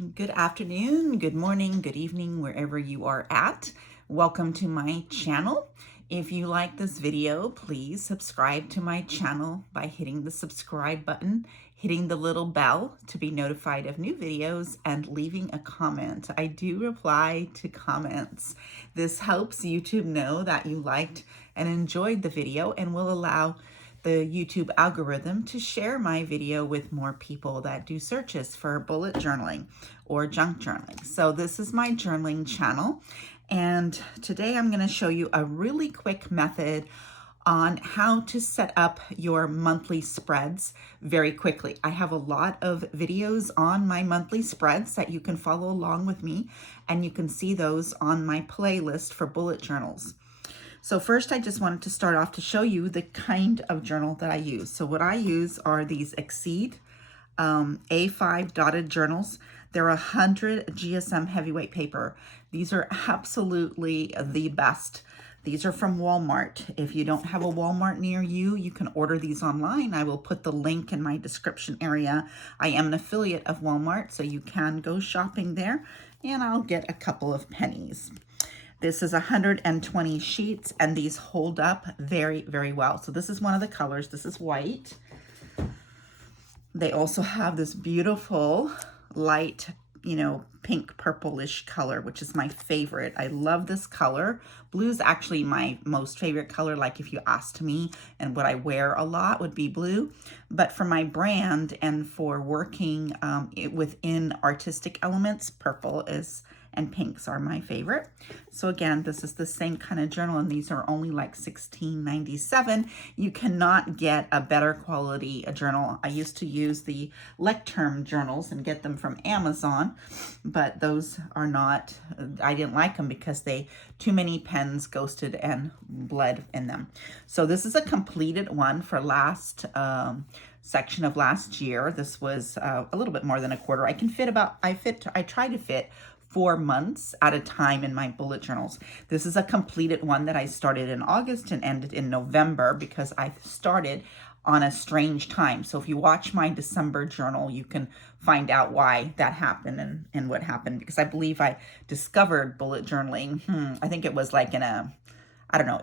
Good afternoon, good morning, good evening, wherever you are at. Welcome to my channel. If you like this video, please subscribe to my channel by hitting the subscribe button, hitting the little bell to be notified of new videos, and leaving a comment. I do reply to comments. This helps YouTube know that you liked and enjoyed the video and will allow the YouTube algorithm to share my video with more people that do searches for bullet journaling or junk journaling. So this is my journaling channel, and today I'm going to show you a really quick method on how to set up your monthly spreads very quickly. I have a lot of videos on my monthly spreads that you can follow along with me, and you can see those on my playlist for bullet journals. So first, I just wanted to start off to show you the kind of journal that I use. So what I use are these Oxide A5 dotted journals. They're 100 GSM heavyweight paper. These are absolutely the best. These are from Walmart. If you don't have a Walmart near you, you can order these online. I will put the link in my description area. I am an affiliate of Walmart, so you can go shopping there, and I'll get a couple of pennies. This is 120 sheets, and these hold up very, very well. So this is one of the colors. This is white. They also have this beautiful light, pink purplish color, which is my favorite. I love this color. Blue is actually my most favorite color. Like if you asked me and what I wear a lot would be blue. But for my brand and for working within artistic elements, purple and pinks are my favorite. So again, this is the same kind of journal, and these are only like $16.97. You cannot get a better quality journal. I used to use the Lecterm journals and get them from Amazon, but those are not, I didn't like them because too many pens ghosted and bled in them. So this is a completed one for last section of last year. This was a little bit more than a quarter. I try to fit 4 months at a time in my bullet journals. This is a completed one that I started in August and ended in November because I started on a strange time. So if you watch my December journal, you can find out why that happened and what happened, because I believe I discovered bullet journaling. I think it was like in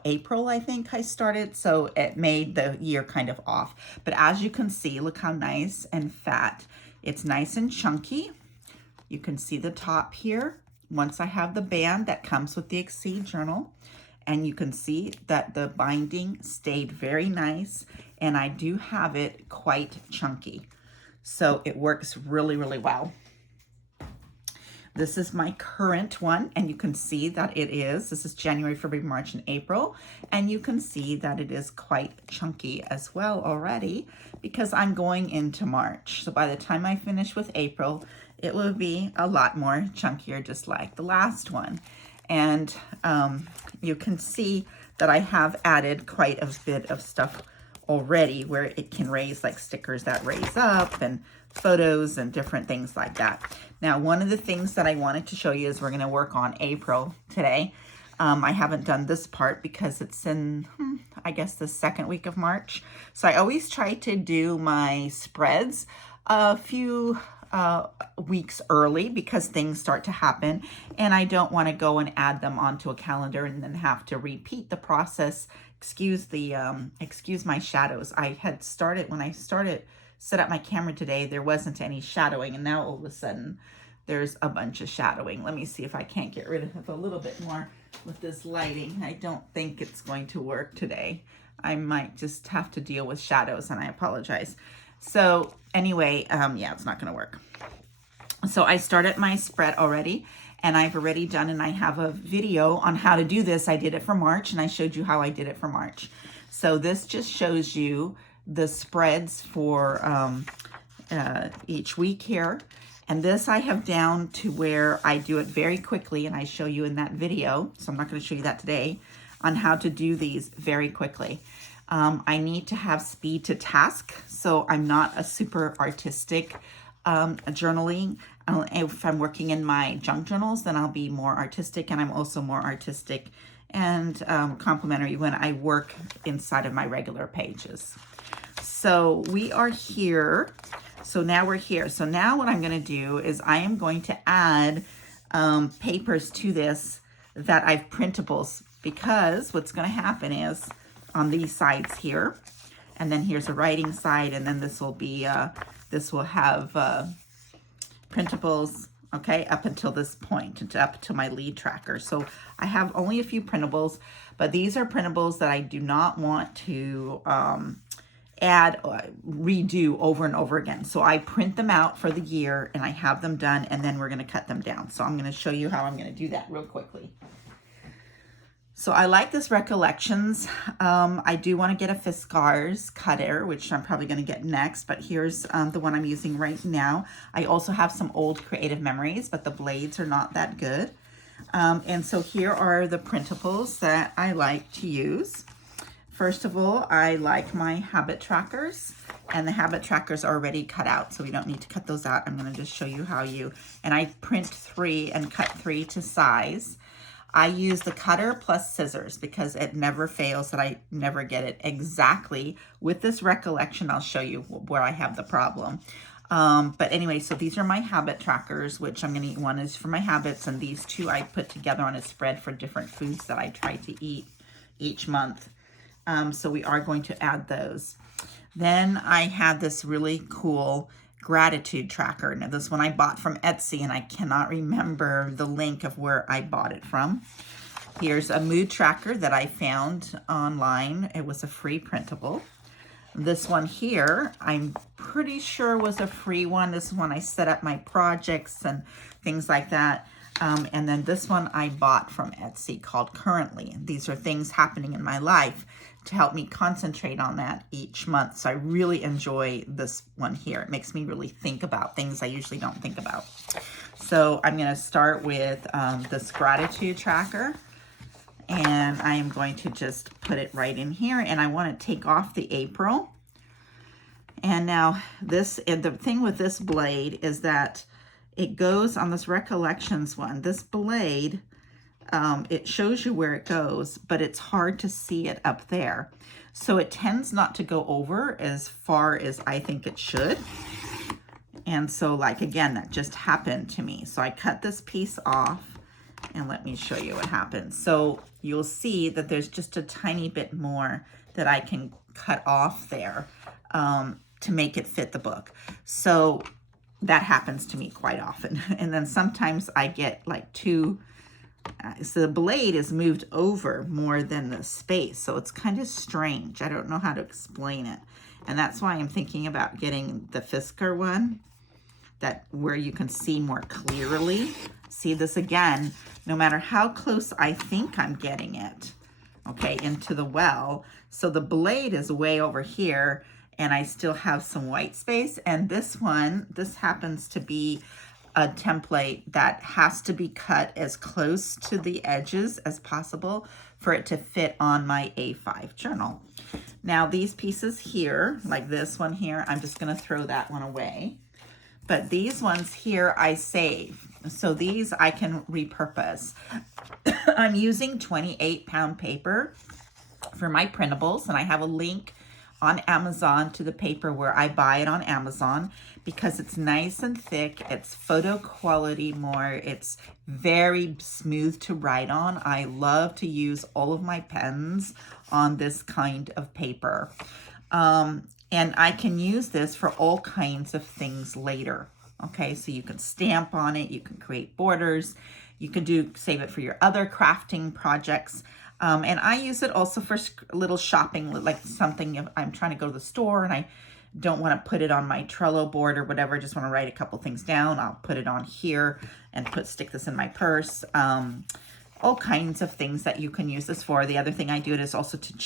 April, I think I started. So it made the year kind of off. But as you can see, look how nice and fat. It's nice and chunky. You can see the top here. Once I have the band that comes with the Oxide journal, and you can see that the binding stayed very nice, and I do have it quite chunky. So it works really, really well. This is my current one, and you can see that this is January, February, March, and April, and you can see that it is quite chunky as well already because I'm going into March. So by the time I finish with April, it will be a lot more chunkier, just like the last one. And you can see that I have added quite a bit of stuff already where it can raise, like stickers that raise up and photos and different things like that. Now, one of the things that I wanted to show you is we're going to work on April today. I haven't done this part because it's in, I guess, the second week of March. So I always try to do my spreads a few weeks early because things start to happen, and I don't want to go and add them onto a calendar and then have to repeat the process. Excuse my shadows. I had started, when I set up my camera today, there wasn't any shadowing, and now all of a sudden there's a bunch of shadowing. Let me see if I can't get rid of a little bit more with this lighting. I don't think it's going to work today. I might just have to deal with shadows, and I apologize. So anyway, yeah, it's not going to work. So I started my spread already, and I've already done, and I have a video on how to do this. I did it for March, and I showed you how I did it for March. So this just shows you the spreads for each week here. And this I have down to where I do it very quickly, and I show you in that video. So I'm not going to show you that today on how to do these very quickly. I need to have speed to task, so I'm not a super artistic journaling. If I'm working in my junk journals, then I'll be more artistic, and I'm also more artistic and complimentary when I work inside of my regular pages. So we are here So now we're here. So now what I'm going to do is I am going to add papers to this that I've printables, because what's going to happen is on these sides here, and then here's a writing side, and then this will be, this will have printables, okay, up until this point, up to my lead tracker. So I have only a few printables, but these are printables that I do not want to add, redo over and over again. So I print them out for the year and I have them done, and then we're going to cut them down. So I'm going to show you how I'm going to do that real quickly. So I like this Recollections. I do want to get a Fiskars cutter, which I'm probably going to get next, but here's the one I'm using right now. I also have some old Creative Memories, but the blades are not that good. And so here are the printables that I like to use. First of all, I like my habit trackers, and the habit trackers are already cut out, so we don't need to cut those out. I'm going to just show you how you, and I print 3 and cut 3 to size. I use the cutter plus scissors because it never fails that I never get it exactly. With this Recollection, I'll show you where I have the problem. But anyway, so these are my habit trackers, which I'm going to, one is for my habits, and these 2 I put together on a spread for different foods that I try to eat each month. So we are going to add those. Then I had this really cool gratitude tracker. Now this one I bought from Etsy, and I cannot remember the link of where I bought it from. Here's a mood tracker that I found online. It was a free printable. This one here, I'm pretty sure was a free one. This is when I set up my projects and things like that. And then this one I bought from Etsy called Currently. These are things happening in my life to help me concentrate on that each month. So I really enjoy this one here. It makes me really think about things I usually don't think about. So I'm going to start with this gratitude tracker. And I am going to just put it right in here. And I want to take off the April. And now this, and the thing with this blade is that it goes on this Recollections one. This blade, it shows you where it goes, but it's hard to see it up there. So it tends not to go over as far as I think it should. And so, like, again, that just happened to me. So I cut this piece off, and let me show you what happens. So you'll see that there's just a tiny bit more that I can cut off there to make it fit the book. So that happens to me quite often. And then sometimes I get like so the blade is moved over more than the space. So it's kind of strange. I don't know how to explain it. And that's why I'm thinking about getting the Fiskar one, that where you can see more clearly. See this again, no matter how close I think I'm getting it, okay, into the well. So the blade is way over here, and I still have some white space. And this one, this happens to be a template that has to be cut as close to the edges as possible for it to fit on my A5 journal. Now these pieces here, like this one here, I'm just gonna throw that one away. But these ones here I save. So these I can repurpose. I'm using 28-pound paper for my printables, and I have a link on Amazon to the paper where I buy it on Amazon because it's nice and thick. It's photo quality more. It's very smooth to write on. I love to use all of my pens on this kind of paper. And I can use this for all kinds of things later. Okay, so you can stamp on it, you can create borders, you can save it for your other crafting projects. And I use it also for little shopping, like something if I'm trying to go to the store and I don't want to put it on my Trello board or whatever, just want to write a couple things down. I'll put it on here and stick this in my purse. All kinds of things that you can use this for. The other thing I do it is also to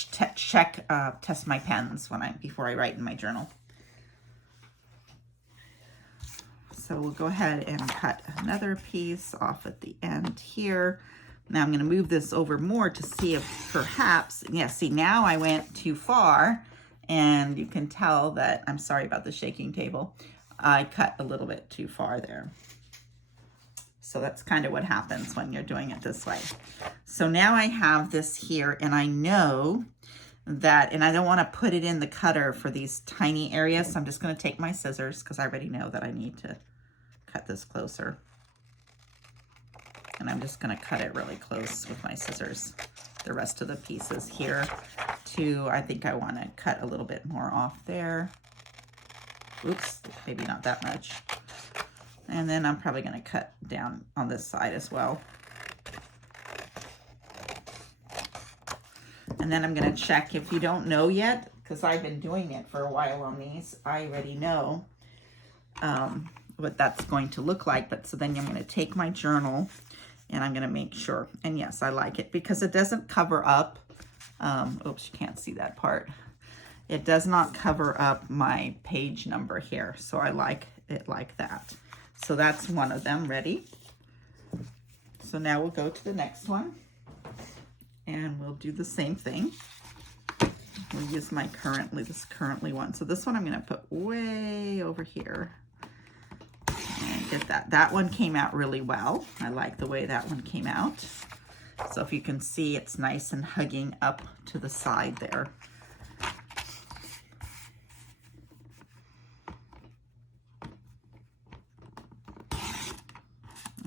test my pens before I write in my journal. So we'll go ahead and cut another piece off at the end here. Now I'm going to move this over more to see if perhaps, yeah, see now I went too far, and you can tell that, I'm sorry about the shaking table, I cut a little bit too far there. So that's kind of what happens when you're doing it this way. So now I have this here, and I know that, and I don't want to put it in the cutter for these tiny areas. So I'm just going to take my scissors because I already know that I need to cut this closer. And I'm just going to cut it really close with my scissors. The rest of the pieces here too, I think I want to cut a little bit more off there. Oops, maybe not that much. And then I'm probably going to cut down on this side as well. And then I'm going to check, if you don't know yet, because I've been doing it for a while on these, I already know what that's going to look like. But so then I'm going to take my journal and I'm going to make sure. And yes, I like it because it doesn't cover up. Oops, you can't see that part. It does not cover up my page number here. So I like it like that. So that's one of them ready. So now we'll go to the next one. And we'll do the same thing. We'll use my currently one. So this one I'm going to put way over here. And get that. That one came out really well. I like the way that one came out. So if you can see, it's nice and hugging up to the side there.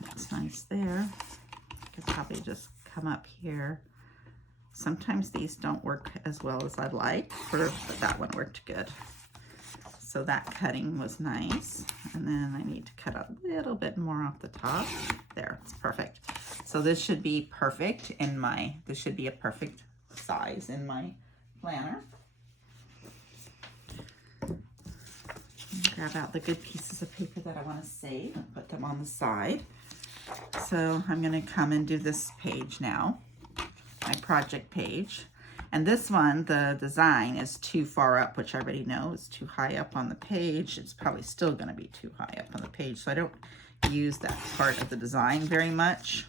That's nice there. I could probably just come up here. Sometimes these don't work as well as I'd like, but that one worked good. So that cutting was nice. And then I need to cut a little bit more off the top. There, it's perfect. So this should be perfect in my, this should be a perfect size in my planner. Grab out the good pieces of paper that I want to save and put them on the side. So I'm going to come and do this page now. My project page. And this one, the design is too far up, which I already know is too high up on the page. It's probably still going to be too high up on the page, so I don't use that part of the design very much.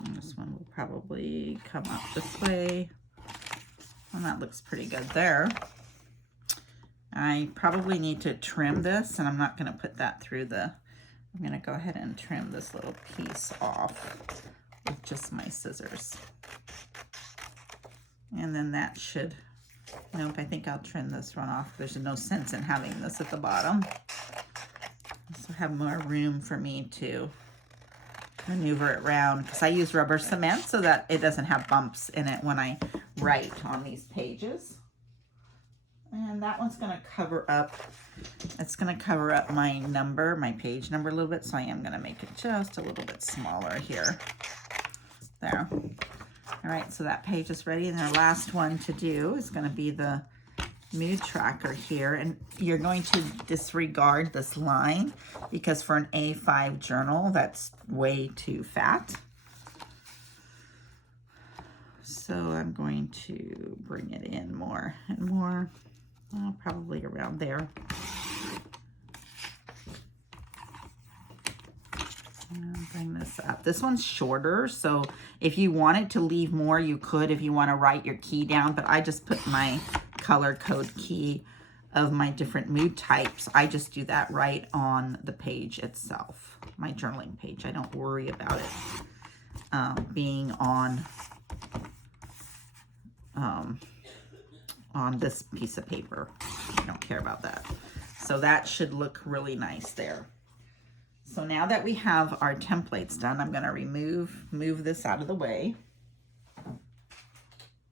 And this one will probably come up this way. And that looks pretty good there. I probably need to trim this, and I'm not going to put that through the, I'm going to go ahead and trim this little piece off with just my scissors. And then that should, nope, I think I'll trim this one off. There's no sense in having this at the bottom. So have more room for me to maneuver it around, because I use rubber cement so that it doesn't have bumps in it when I write on these pages. And that one's going to cover up, it's going to cover up my number, my page number a little bit. So I am going to make it just a little bit smaller here. There. All right, so that page is ready. And our last one to do is going to be the mood tracker here. And you're going to disregard this line because for an A5 journal, that's way too fat. So I'm going to bring it in more and more. Probably around there. And bring this up. This one's shorter, so if you wanted to leave more, you could if you want to write your key down, but I just put my color code key of my different mood types. I just do that right on the page itself, my journaling page. I don't worry about it being on this piece of paper. I don't care about that. So that should look really nice there. So now that we have our templates done, I'm going to move this out of the way.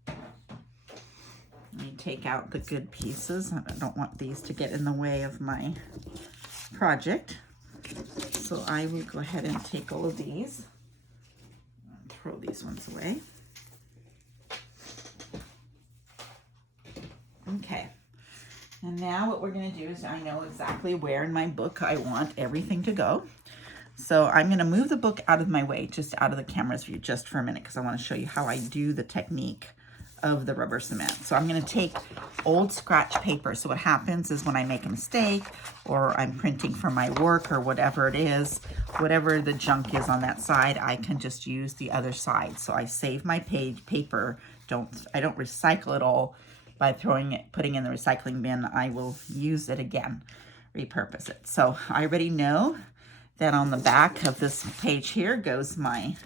Let me take out the good pieces. I don't want these to get in the way of my project. So I will go ahead and take all of these and throw these ones away. Okay, and now what we're going to do is I know exactly where in my book I want everything to go. So I'm going to move the book out of my way, just out of the camera's view, just for a minute, because I want to show you how I do the technique of the rubber cement. So I'm going to take old scratch paper. So what happens is when I make a mistake or I'm printing for my work or whatever it is, whatever the junk is on that side, I can just use the other side. So I save my paper. I don't recycle it all by putting in the recycling bin. I will use it again, repurpose it. So I already know Then on the back of this page here goes my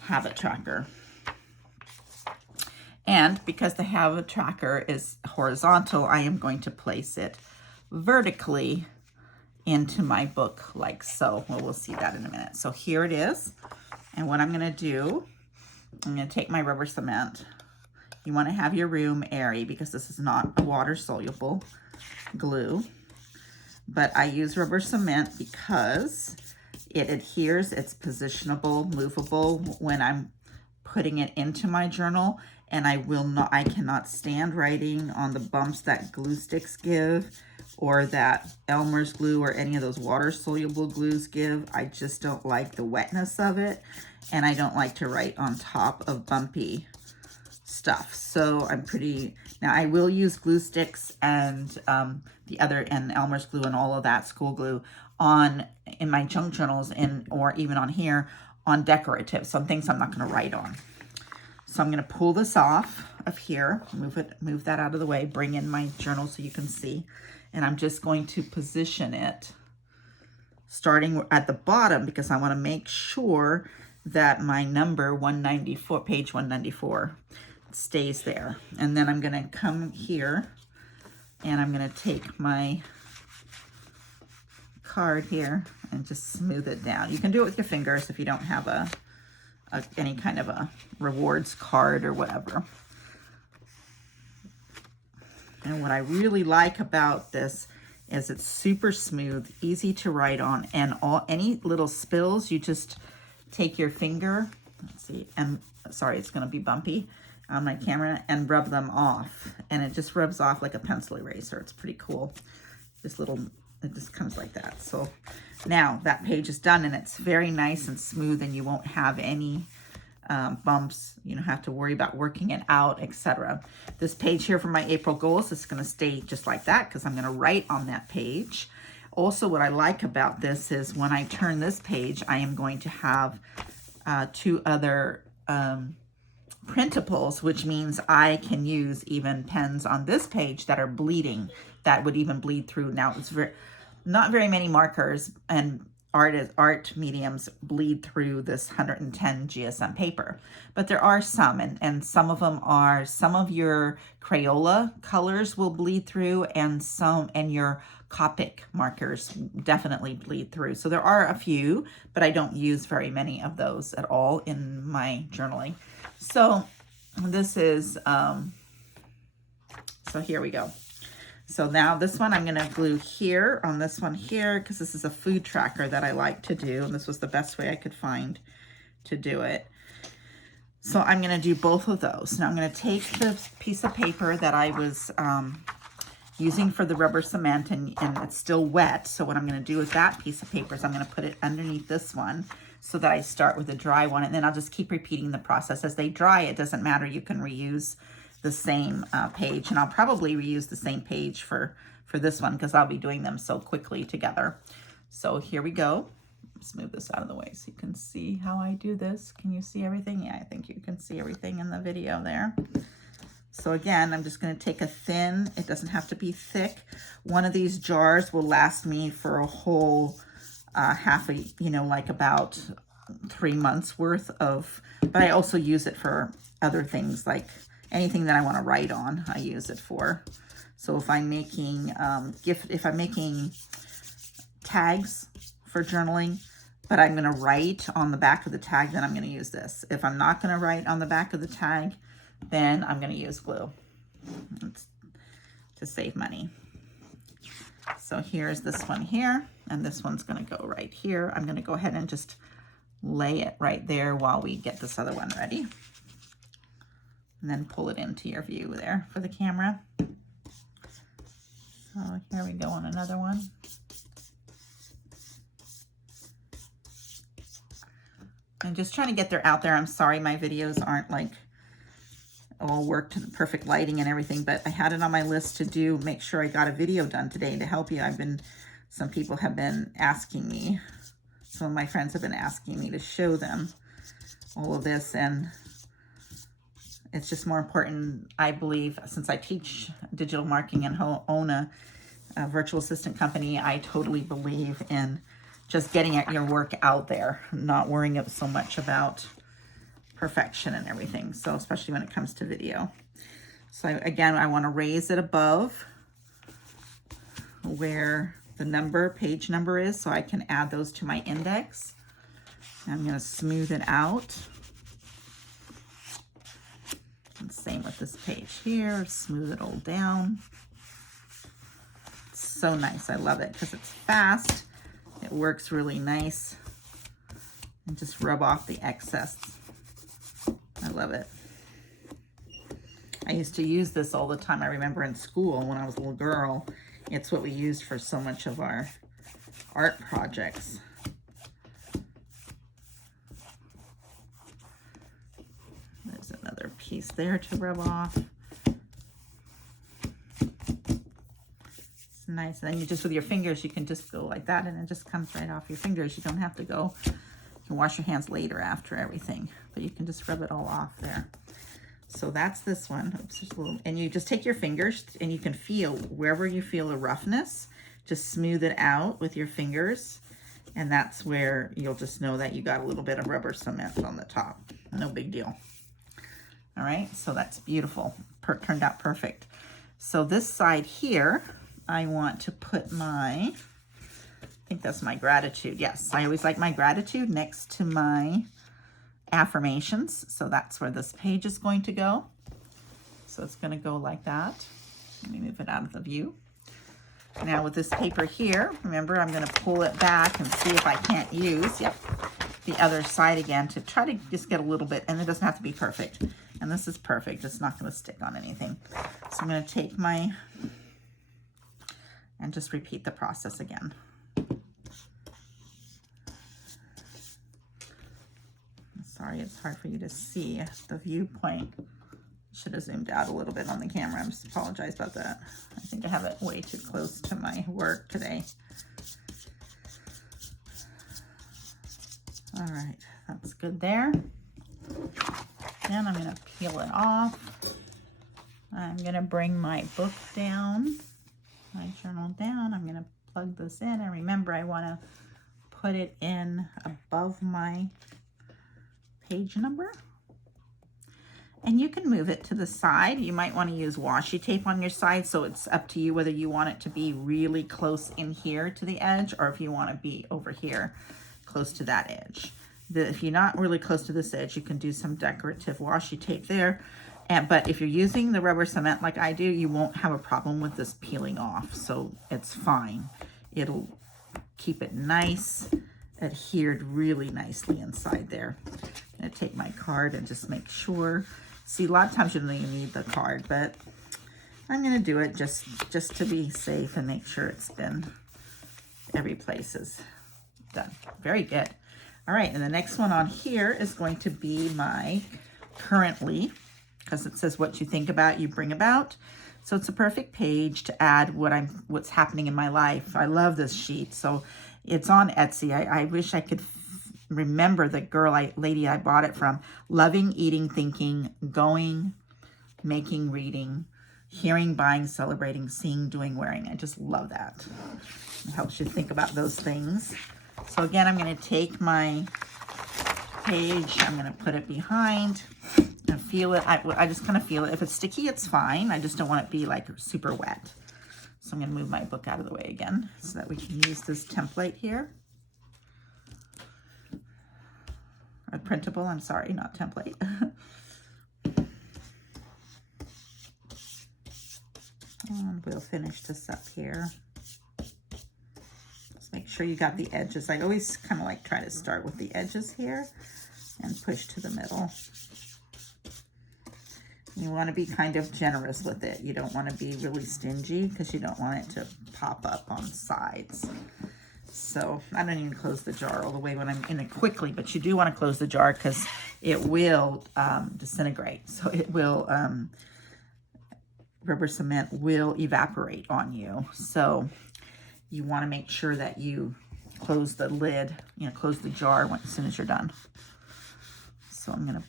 habit tracker. And because the habit tracker is horizontal, I am going to place it vertically into my book like so. Well, we'll see that in a minute. So here it is. And what I'm going to do, I'm going to take my rubber cement. You want to have your room airy because this is not a water-soluble glue. But I use rubber cement because it adheres, it's positionable, movable when I'm putting it into my journal, and I cannot stand writing on the bumps that glue sticks give or that Elmer's glue or any of those water-soluble glues give. I just don't like the wetness of it, and I don't like to write on top of bumpy stuff. So now I will use glue sticks and and Elmer's glue and all of that school glue in my junk journals or even on here on decorative, some things I'm not going to write on. So I'm going to pull this off of here, move that out of the way, bring in my journal so you can see, and I'm just going to position it starting at the bottom because I want to make sure that my number 194, page 194, stays there. And then I'm going to come here and I'm going to take my card here and just smooth it down. You can do it with your fingers if you don't have any kind of a rewards card or whatever. And what I really like about this is it's super smooth, easy to write on, and any little spills, you just take your finger, let's see, and sorry, it's going to be bumpy on my camera, and rub them off, and it just rubs off like a pencil eraser. It's pretty cool. It just comes like that. So now that page is done, and it's very nice and smooth, and you won't have any bumps. You don't have to worry about working it out, etc. This page here for my April goals is going to stay just like that because I'm going to write on that page. Also, what I like about this is when I turn this page, I am going to have 2 other printables, which means I can use even pens on this page that are bleeding, that would even bleed through. Now, it's not very many markers and art mediums bleed through this 110 GSM paper, but there are some, and some of them are, some of your Crayola colors will bleed through, and your Copic markers definitely bleed through. So there are a few, but I don't use very many of those at all in my journaling. So this is, so here we go. So now this one I'm going to glue here on this one here because this is a food tracker that I like to do, and this was the best way I could find to do it. So I'm going to do both of those. Now I'm going to take the piece of paper that I was using for the rubber cement, and it's still wet. So what I'm going to do with that piece of paper is I'm going to put it underneath this one so that I start with a dry one, and then I'll just keep repeating the process. As they dry, it doesn't matter. You can reuse the same page, and I'll probably reuse the same page for this one because I'll be doing them so quickly together. So here we go. Let's move this out of the way so you can see how I do this. Can you see everything? Yeah, I think you can see everything in the video there. So again, I'm just going to take a thin, it doesn't have to be thick. One of these jars will last me for a whole like about 3 months worth of, but I also use it for other things, like anything that I want to write on, I use it for. So if I'm making if I'm making tags for journaling, but I'm going to write on the back of the tag, then I'm going to use this. If I'm not going to write on the back of the tag, then I'm going to use glue to save money. So here's this one here, and this one's going to go right here. I'm going to go ahead and just lay it right there while we get this other one ready. And then pull it into your view there for the camera. So here we go on another one. I'm just trying to get out there. I'm sorry my videos aren't like all worked in perfect lighting and everything, but I had it on my list to make sure I got a video done today to help you. Some people have been asking me, some of my friends have been asking me to show them all of this, and it's just more important, I believe, since I teach digital marketing and own a virtual assistant company, I totally believe in just getting your work out there, not worrying so much about perfection and everything. So especially when it comes to video. So again, I want to raise it above where the page number is, so I can add those to my index. I'm going to smooth it out. And same with this page here, smooth it all down. It's so nice. I love it because it's fast. It works really nice. And just rub off the excess. I love it. I used to use this all the time. I remember in school when I was a little girl, it's what we used for so much of our art projects. There's another piece there to rub off. It's nice. And then you just, with your fingers, you can just go like that and it just comes right off your fingers. You don't have to go, you can wash your hands later after everything, but you can just rub it all off there. So that's this one. Oops, just a little, and you just take your fingers and you can feel wherever you feel a roughness, just smooth it out with your fingers. And that's where you'll just know that you got a little bit of rubber cement on the top. No big deal. All right, so that's beautiful. Turned out perfect. So this side here, I want to put my, I think that's my gratitude. Yes, I always like my gratitude next to my affirmations. So that's where this page is going to go. So it's going to go like that. Let me move it out of the view. Now with this paper here, remember, I'm going to pull it back and see if I can't use, the other side again to try to just get a little bit, and it doesn't have to be perfect. And this is perfect. It's not going to stick on anything. So I'm going to take and just repeat the process again. Sorry, it's hard for you to see the viewpoint. Should have zoomed out a little bit on the camera. I just apologize about that. I think I have it way too close to my work today. All right, that's good there. And I'm going to peel it off. I'm going to bring my book down, my journal down. I'm going to plug this in. And remember, I want to put it in above my page number. And you can move it to the side. You might want to use washi tape on your side, so it's up to you whether you want it to be really close in here to the edge or if you want to be over here close to that edge. If you're not really close to this edge, you can do some decorative washi tape there. But if you're using the rubber cement like I do, you won't have a problem with this peeling off, so it's fine. It'll keep it nice, adhered really nicely inside there. I'm going to take my card and just make sure. See, a lot of times you don't even need the card, but I'm going to do it just to be safe and make sure it's been, every place is done. Very good. All right, and the next one on here is going to be my currently, because it says what you think about, you bring about. So it's a perfect page to add what's happening in my life. I love this sheet. So it's on Etsy. I wish I could remember the lady I bought it from. Loving, eating, thinking, going, making, reading, hearing, buying, celebrating, seeing, doing, wearing. I just love that. It helps you think about those things. So again, I'm going to take my page, I'm going to put it behind and feel it. I just kind of feel it. If it's sticky, it's fine. I just don't want it to be like super wet. So I'm going to move my book out of the way again so that we can use this template here. Or printable, I'm sorry, not template. And we'll finish this up here. Just make sure you got the edges. I always kind of like try to start with the edges here and push to the middle. You want to be kind of generous with it. You don't want to be really stingy because you don't want it to pop up on sides. So I don't even close the jar all the way when I'm in it quickly, but you do want to close the jar because it will disintegrate. So it will, rubber cement will evaporate on you. So you want to make sure that you close the lid, close the jar as soon as you're done. So I'm going to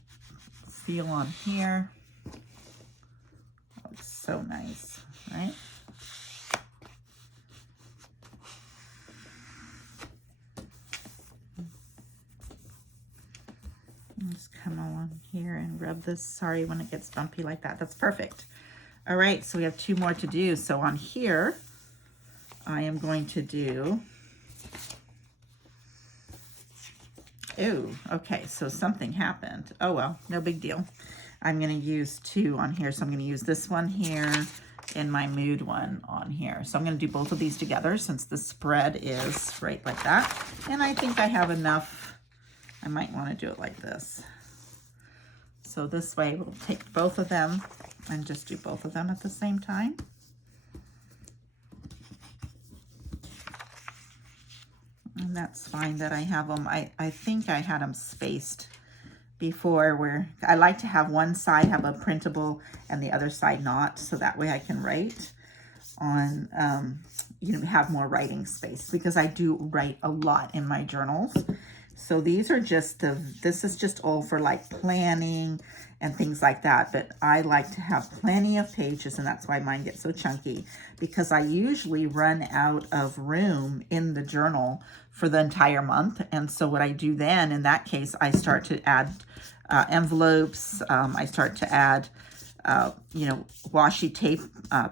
feel on here. Oh, it's so nice, right? come along here and rub this. Sorry when it gets bumpy like that. That's perfect. All right, so we have 2 more to do. So on here, I am going to do, oh, okay, so something happened. Oh, well, no big deal. I'm going to use 2 on here. So I'm going to use this one here and my mood one on here. So I'm going to do both of these together since the spread is right like that. And I think I have enough. I might want to do it like this. So this way we'll take both of them and just do both of them at the same time. And that's fine that I have them. I think I had them spaced before, where I like to have one side have a printable and the other side not, so that way I can write on, you know, have more writing space, because I do write a lot in my journals. So these are just this is just all for like planning and things like that, but I like to have plenty of pages, and that's why mine get so chunky, because I usually run out of room in the journal for the entire month. And so what I do then, in that case, I start to add envelopes. I start to add, you know, washi tape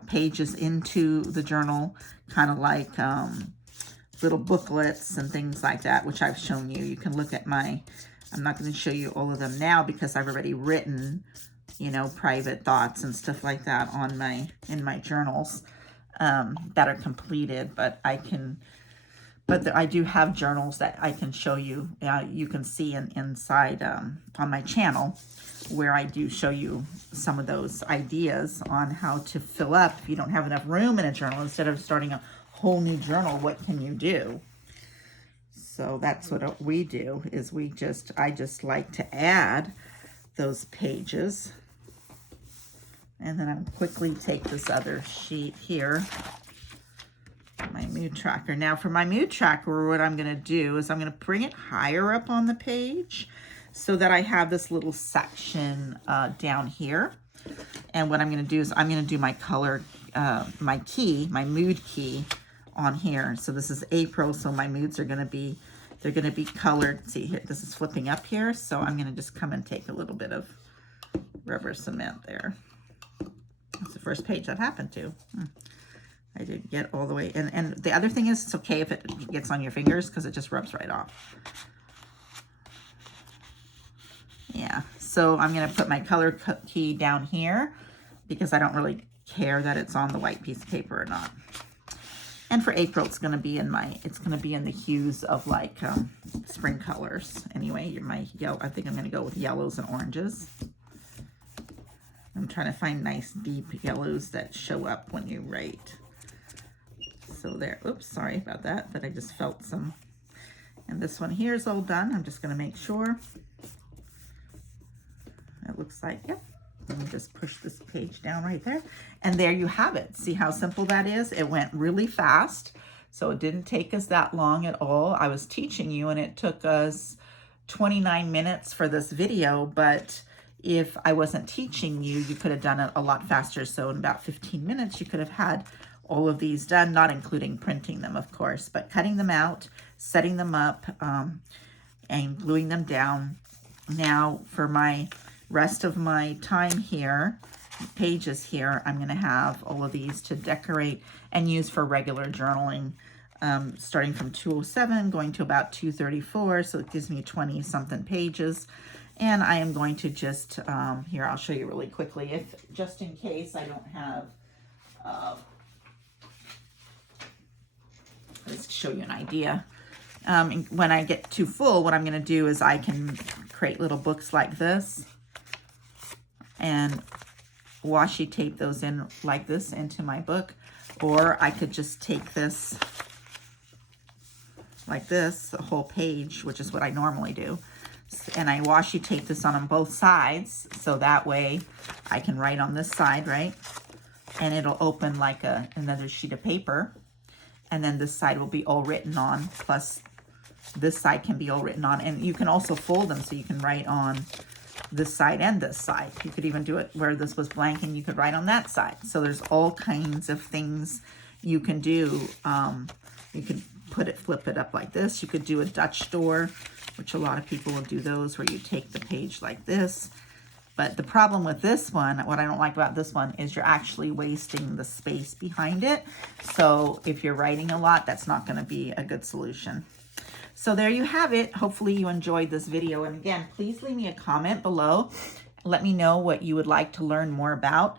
pages into the journal, kind of like little booklets and things like that, which I've shown you. You can look at my, I'm not going to show you all of them now because I've already written, you know, private thoughts and stuff like that on in my journals that are completed, but I do have journals that I can show you. You can see inside on my channel, where I do show you some of those ideas on how to fill up if you don't have enough room in a journal. Instead of starting a whole new journal, what can you do? So that's what we do, is I just like to add those pages. And then I'll quickly take this other sheet here, my mood tracker. Now for my mood tracker, what I'm going to do is I'm going to bring it higher up on the page so that I have this little section down here. And what I'm going to do is I'm going to do my color, my mood key on here. So this is April, so my moods are going to be, they're going to be colored. See here, this is flipping up here. So I'm going to just come and take a little bit of rubber cement there. That's the first page that happened to. I didn't get all the way. And the other thing is, it's okay if it gets on your fingers because it just rubs right off. Yeah, so I'm going to put my color key down here because I don't really care that it's on the white piece of paper or not. And for April, it's going to be in the hues of like spring colors. Anyway, my yellow, I think I'm going to go with yellows and oranges. I'm trying to find nice deep yellows that show up when you write. So there, oops, sorry about that, but I just felt some. And this one here is all done. I'm just going to make sure. It looks like, yep. Let me just push this page down right there. And there you have it. See how simple that is? It went really fast. So it didn't take us that long at all. I was teaching you and it took us 29 minutes for this video, but if I wasn't teaching you, you could have done it a lot faster. So in about 15 minutes, you could have had all of these done, not including printing them, of course, but cutting them out, setting them up, and gluing them down. Now for my rest of my time here, pages here, I'm going to have all of these to decorate and use for regular journaling, starting from 207 going to about 234. So it gives me 20 something pages. And I am going to just, here, I'll show you really quickly, if just in case I don't have, let's show you an idea. When I get too full, what I'm going to do is I can create little books like this and washi tape those in like this into my book. Or I could just take this like this, a whole page, which is what I normally do. And I washi tape this on both sides, so that way I can write on this side, right? And it'll open like another sheet of paper. And then this side will be all written on, plus this side can be all written on. And you can also fold them so you can write on this side and this side. You could even do it where this was blank and you could write on that side. So there's all kinds of things you can do. You could flip it up like this. You could do a Dutch door which a lot of people will do those where you take the page like this. But the problem with this one, what I don't like about this one, is you're actually wasting the space behind it. So if you're writing a lot, that's not going to be a good solution. So there you have it. Hopefully you enjoyed this video. And again, please leave me a comment below. Let me know what you would like to learn more about.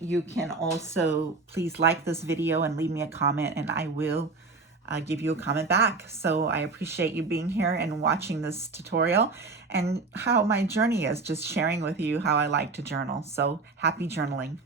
You can also please like this video and leave me a comment, and I will give you a comment back. So I appreciate you being here and watching this tutorial and how my journey is, just sharing with you how I like to journal. So happy journaling.